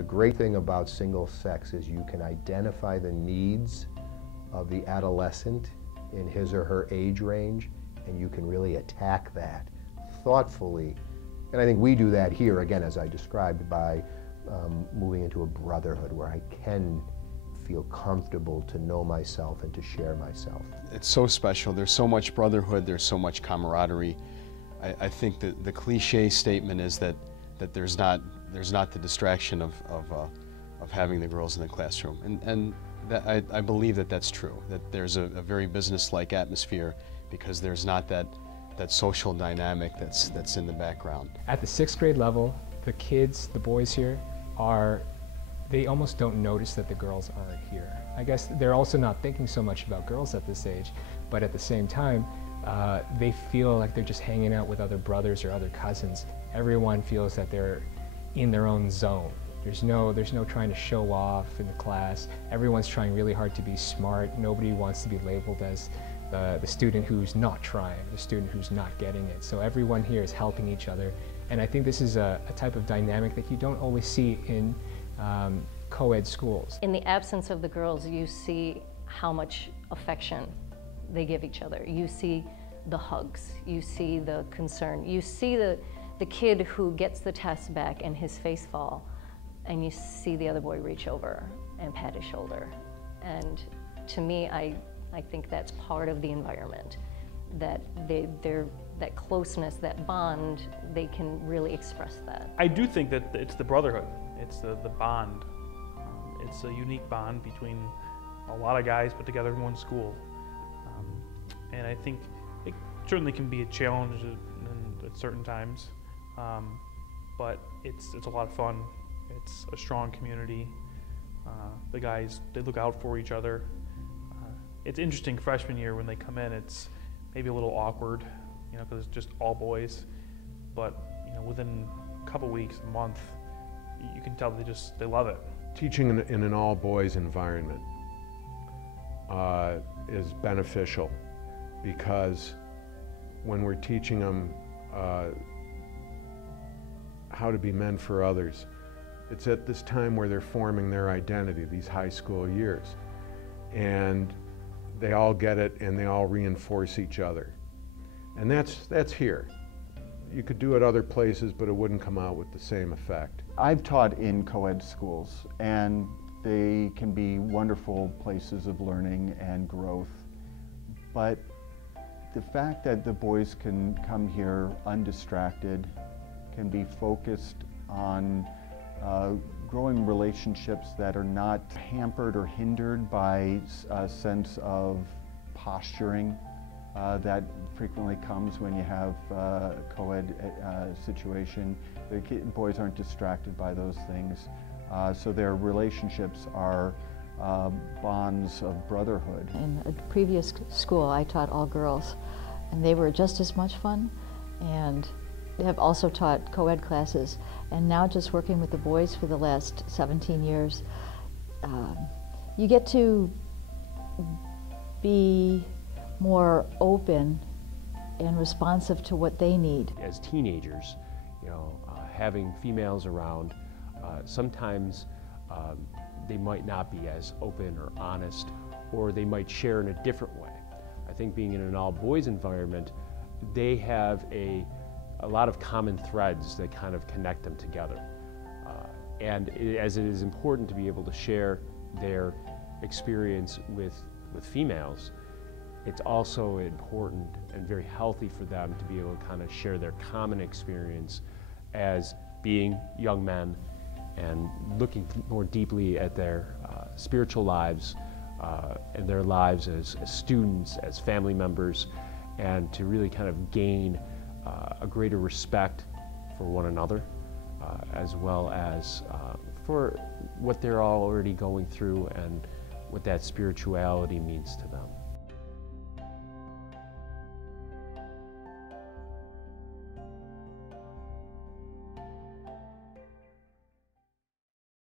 The great thing about single sex is you can identify the needs of the adolescent in his or her age range, and you can really attack that thoughtfully. And I think we do that here, again, as I described, by moving into a brotherhood where I can feel comfortable to know myself and to share myself. It's so special. There's so much brotherhood, there's so much camaraderie. I think that the cliche statement is that there's not the distraction of having the girls in the classroom. And that, I believe that that's true, that there's a very business-like atmosphere because there's not that social dynamic that's in the background. At the 6th grade level, the kids, the boys here, they almost don't notice that the girls aren't here. I guess they're also not thinking so much about girls at this age, but at the same time, they feel like they're just hanging out with other brothers or other cousins. Everyone feels that they're in their own zone. There's no trying to show off in the class. Everyone's trying really hard to be smart. Nobody wants to be labeled as the student who's not trying, the student who's not getting it. So everyone here is helping each other. And I think this is a type of dynamic that you don't always see in co-ed schools. In the absence of the girls, you see how much affection they give each other. You see the hugs, you see the concern, you see the kid who gets the test back and his face fall, and you see the other boy reach over and pat his shoulder. And to me, I think that's part of the environment, that that closeness, that bond, they can really express that. I do think that it's the brotherhood, it's the bond. It's a unique bond between a lot of guys put together in one school. And I think it certainly can be a challenge at certain times, but it's a lot of fun. It's a strong community. The guys, they look out for each other. It's interesting freshman year when they come in, it's maybe a little awkward, because it's just all boys. But within a couple weeks, a month, you can tell they love it. Teaching in an all-boys environment is beneficial because when we're teaching them how to be men for others, it's at this time where they're forming their identity, these high school years. And they all get it and they all reinforce each other. And that's here. You could do it other places, but it wouldn't come out with the same effect. I've taught in co-ed schools, and they can be wonderful places of learning and growth. But the fact that the boys can come here undistracted, can be focused on growing relationships that are not hampered or hindered by a sense of posturing that frequently comes when you have a co-ed situation. The boys aren't distracted by those things, so their relationships are bonds of brotherhood. In a previous school, I taught all girls, and they were just as much fun, and they have also taught co-ed classes, and now just working with the boys for the last 17 years, you get to be more open and responsive to what they need. As teenagers, having females around, sometimes they might not be as open or honest, or they might share in a different way. I think being in an all-boys environment, they have a lot of common threads that kind of connect them together. As it is important to be able to share their experience with females, it's also important and very healthy for them to be able to kind of share their common experience as being young men and looking more deeply at their spiritual lives and their lives as students, as family members, and to really kind of gain a greater respect for one another, as well as for what they're all already going through and what that spirituality means to them.